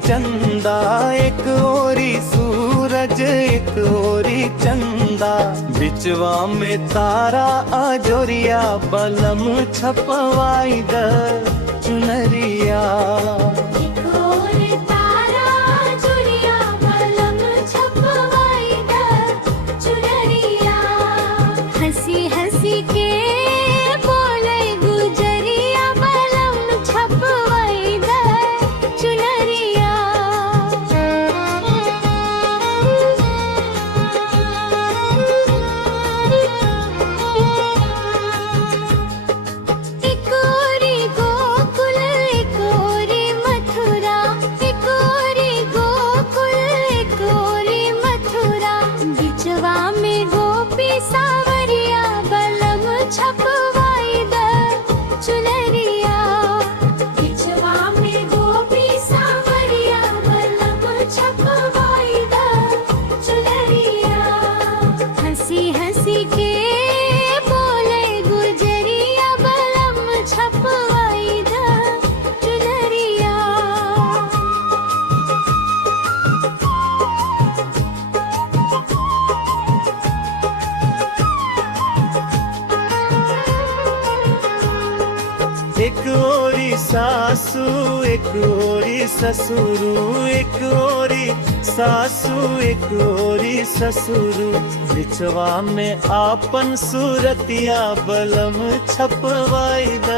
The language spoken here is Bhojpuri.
चंदा, एक ओरी सूरज एक ओरी चंदा, बिचवा में तारा अजोरिया बलम छपवाई द चुनरिया। हंसी हंसी के बोले गुजरिया बलम छपवाई द चुनरिया। एक ओरी गोकुल एक ओरी मथुरा, एक ओरी गोकुल एक ओरी मथुरा, बिचवा में गोपी सावरिया बलम छपवाई द चुनरिया। बिचवा में गोपी सावरिया बलम छपवाई द चुनरिया। हंसी हंसी के बोले गुजरिया बलम छपवाई द चुनरिया। एक ओरी सासू एक ओरी ससुरु, एक ओरी सासू एक ओरी ससुरु, बिचवा में आपन सूरतिया बलम छपवाई द